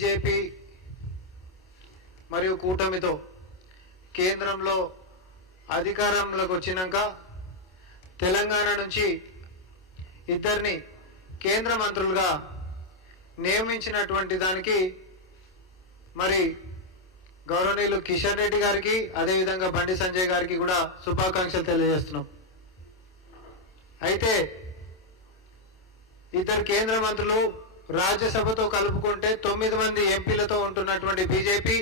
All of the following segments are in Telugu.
బీజేపీ మరియు కూటమితో కేంద్రంలో అధికారంలోకి వచ్చినాక తెలంగాణ నుంచి ఇద్దరిని కేంద్ర మంత్రులుగా నియమించినటువంటి దానికి మరి గౌరవనీయులు కిషన్ రెడ్డి గారికి అదేవిధంగా బండి సంజయ్ గారికి కూడా శుభాకాంక్షలు తెలియజేస్తున్నాం. అయితే ఇద్దరు కేంద్ర మంత్రులు రాజ్యసభతో కలుపుకుంటే 9 మంది ఎంపీలతో ఉంటున్నటువంటి బీజేపీ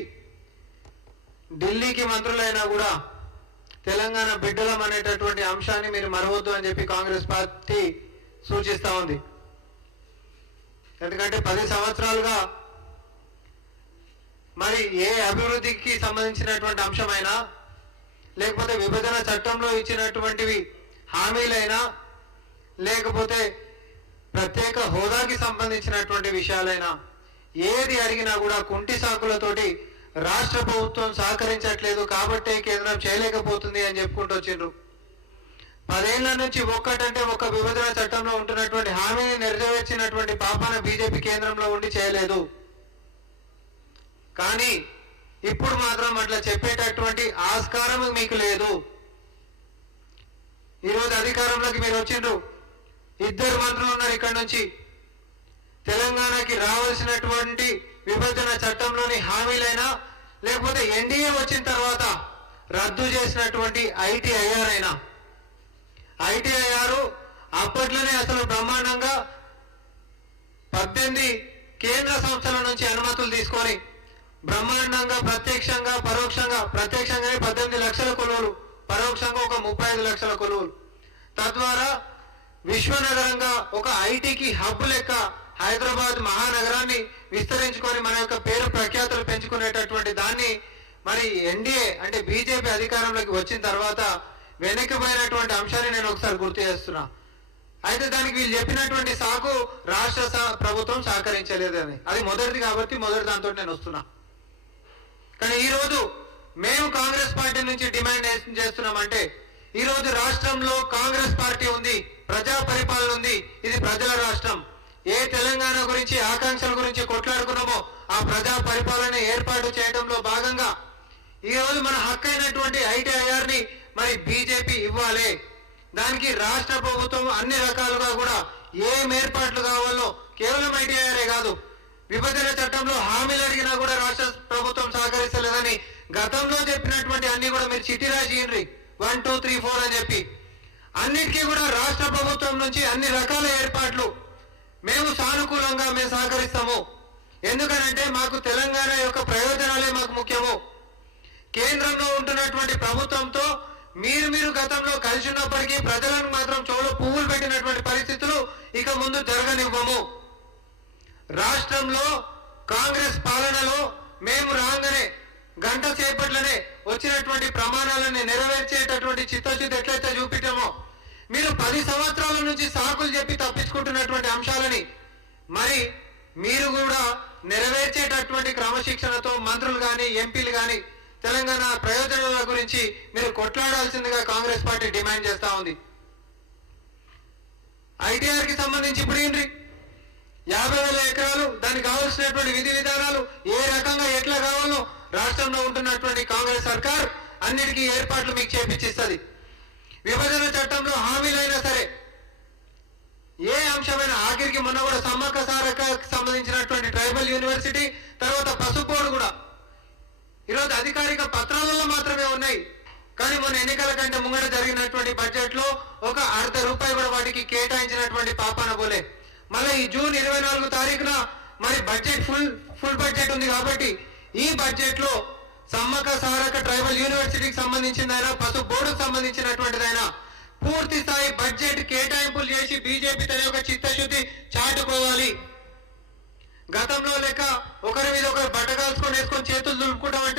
ఢిల్లీకి మంత్రులైనా కూడా తెలంగాణ బిడ్డలం అనేటటువంటి అంశాన్ని మీరు మరవద్దు అని చెప్పి కాంగ్రెస్ పార్టీ సూచిస్తూ ఉంది. ఎందుకంటే 10 సంవత్సరాలుగా మరి ఏ అభివృద్ధికి సంబంధించినటువంటి అంశమైనా లేకపోతే విభజన చట్టంలో ఇచ్చినటువంటివి హామీలైనా లేకపోతే ప్రత్యేక హోదాకి సంబంధించినటువంటి విషయాలైనా ఏది అడిగినా కూడా కుంటి సాకులతోటి రాష్ట్ర ప్రభుత్వం సహకరించట్లేదు కాబట్టే కేంద్రం చేయలేకపోతుంది అని చెప్పుకుంటూ వచ్చిండ్రు. 10 ఏళ్ల నుంచి ఒక్కటంటే ఒక విభజన చట్టంలో ఉంటున్నటువంటి హామీని నెరవేర్చినటువంటి పాపాన బీజేపీ కేంద్రంలో ఉండి చేయలేదు. కానీ ఇప్పుడు మాత్రం అట్లా చెప్పేటటువంటి ఆస్కారం మీకు లేదు. ఈరోజు అధికారంలోకి మీరు వచ్చిండ్రు, 2 మంత్రులు ఉన్నారు. ఇక్కడ నుంచి తెలంగాణకి రావాల్సినటువంటి విభజన చట్టంలోని హామీలైనా లేకపోతే ఎన్డీఏ వచ్చిన తర్వాత రద్దు చేసినటువంటి ఐటీఐఆర్ అయినా ఐటీఐఆర్ అప్పట్లోనే అసలు బ్రహ్మాండంగా 18 కేంద్ర సంస్థల నుంచి అనుమతులు తీసుకొని బ్రహ్మాండంగా ప్రత్యక్షంగా పరోక్షంగా ప్రత్యక్షంగానే 18 లక్షల కొలువులు, పరోక్షంగా ఒక 35 లక్షల కొలువులు, తద్వారా విశ్వనగరంగా ఒక ఐటీకి హబ్ లెక్క హైదరాబాద్ మహానగరాన్ని విస్తరించుకొని మన యొక్క పేరు ప్రఖ్యాతులు పెంచుకునేటటువంటి దాన్ని మరి ఎన్డీఏ అంటే బీజేపీ అధికారంలోకి వచ్చిన తర్వాత వెనక్కిపోయినటువంటి అంశాన్ని నేను ఒకసారి గుర్తు చేస్తున్నా. అయితే దానికి వీళ్ళు చెప్పినటువంటి సాకు రాష్ట్ర ప్రభుత్వం సహకరించలేదని, అది మొదటిది కాబట్టి మొదటి దాంతో నేను వస్తున్నా. కానీ ఈరోజు మేము కాంగ్రెస్ పార్టీ నుంచి డిమాండ్ చేస్తున్నామంటే ఈరోజు రాష్ట్రంలో కాంగ్రెస్ పార్టీ ఉంది, ప్రజా పరిపాలన ఉంది, ఇది ప్రజల రాష్ట్రం. ఏ తెలంగాణ గురించి ఆకాంక్షల గురించి కొట్లాడుకున్నామో ఆ ప్రజా పరిపాలన ఏర్పాటు చేయడంలో భాగంగా ఈరోజు మన హక్కైనటువంటి ఐటీఐఆర్ ని మరి బీజేపీ ఇవ్వాలి. దానికి రాష్ట్ర ప్రభుత్వం అన్ని రకాలుగా కూడా ఏం ఏర్పాట్లు కావాలో కేవలం ఐటీఐఆర్ఏ కాదు, విభజన చట్టంలో హామీలు అడిగినా కూడా రాష్ట్ర ప్రభుత్వం సహకరిస్తలేదని గతంలో చెప్పినటువంటి అన్ని కూడా మీరు చిట్టి రాసియండి 1, 2, 3, 4 అని చెప్పి అన్నిటికీ కూడా రాష్ట్ర ప్రభుత్వం నుంచి అన్ని రకాల ఏర్పాట్లు మేము సానుకూలంగా మేము సహకరిస్తాము. ఎందుకనంటే మాకు తెలంగాణ యొక్క ప్రయోజనాలే మాకు ముఖ్యము. కేంద్రంలో ఉంటున్నటువంటి ప్రభుత్వంతో మీరు గతంలో కలిసి ఉన్నప్పటికీ ప్రజలను మాత్రం చెవులో పువ్వులు పెట్టినటువంటి పరిస్థితులు ఇక ముందు జరగనివ్వము. రాష్ట్రంలో కాంగ్రెస్ పాలనలో మేము రాగానే గంట సేపట్లనే వచ్చినటువంటి ప్రమాణాలను నెరవేర్చేటటువంటి చిత్తశుద్ధి ఎట్లయితే చూపించామో మీరు 10 సంవత్సరాల నుంచి సాకులు చెప్పి తప్పించుకుంటున్నటువంటి అంశాలని మరి మీరు కూడా నెరవేర్చేటటువంటి క్రమశిక్షణతో మంత్రులు కానీ ఎంపీలు కానీ తెలంగాణ ప్రయోజనాల గురించి మీరు కొట్లాడాల్సిందిగా కాంగ్రెస్ పార్టీ డిమాండ్ చేస్తా ఉంది. ఐటీఆర్ కి సంబంధించి ఇప్పుడు ఏంటి 50,000 ఎకరాలు దానికి కావాల్సినటువంటి విధి విధానాలు ఏ రకంగా ఎట్లా కావాలో రాష్ట్రంలో ఉంటున్నటువంటి కాంగ్రెస్ సర్కార్ అన్నిటికీ ఏర్పాట్లు మీకు చేపించిస్తుంది. విభజన చట్టంలో హామీలైనా సరే ఏ అంశమైన ఆఖరికి మొన్న కూడా సమ్మక్క సారక్కకు సంబంధించినటువంటి ట్రైబల్ యూనివర్సిటీ తర్వాత పసుపోడు కూడా ఈరోజు అధికారిక పత్రాలలో మాత్రమే ఉన్నాయి. కానీ మొన్న ఎన్నికల కంటే ముంగడ జరిగినటువంటి బడ్జెట్ లో ఒక ₹1 కూడా వాటికి కేటాయించినటువంటి పాపాన పోలే. మళ్ళీ ఈ జూన్ 24 తారీఖున మరి బడ్జెట్ ఫుల్ బడ్జెట్ ఉంది కాబట్టి ఈ బడ్జెట్ లో సమ్మక్క సారక్క ట్రైబల్ యూనివర్సిటీకి సంబంధించిందైనా పసు బోర్డుకు సంబంధించినటువంటిదైనా పూర్తి స్థాయి బడ్జెట్ కేటాయింపులు చేసి బీజేపీ తన యొక్క చిత్తశుద్ధి చాటుకోవాలి. గతంలో లెక్క ఒకరి మీద ఒకరు బట్టగాల్చుకొని వేసుకొని చేతులు దులుపుకుంటామంటే